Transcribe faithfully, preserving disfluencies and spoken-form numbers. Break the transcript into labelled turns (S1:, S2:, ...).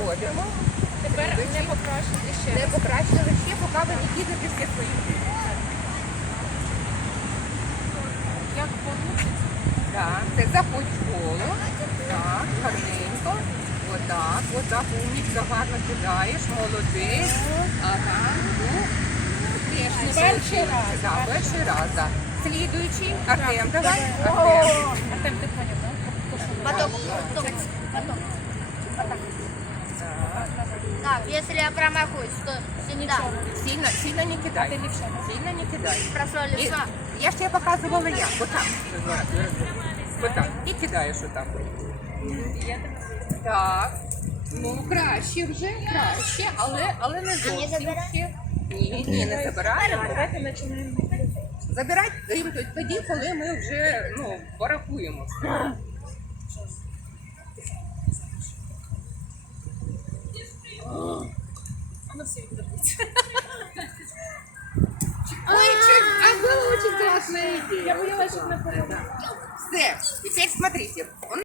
S1: робимо.
S2: Тепер не покращити ще.
S1: Не покращили ще, поки ви не підете всі свої.
S2: Як получиться?
S1: Так, це заходь в коло. Так, гарненько. Отак, отак, умнічка, гарно кидаєш, молодець. Ага, ну, теж не
S2: Перший
S1: вийшло.
S2: раз.
S1: Так, перший раз, так. Слідуючий, Артем, давай. Артем.
S2: Артем, ти поняв, так?
S3: Потом, потом, потом. Так, если я промахуюсь, то да,
S1: Сильно, сильно не кидай.
S2: Ти лівша.
S1: Сильно не кидай.
S3: прошло
S1: І,
S3: леса.
S1: я ж тебе показувала як, отак. Отак. І кидаєш отак. Так. Ну, краще вже, краще, але, але не зовсім
S3: забирати?
S1: ще. Ні, ні, не забираємо.
S2: Давайте починаємо.
S1: Забирати тоді, коли ми вже, ну, порахуємо.
S2: Воно всі відвернеться.
S1: Ой, чё- а было очень классная идея.
S2: Я боялась, щоб не перебрати.
S1: Все, теперь смотрите. Он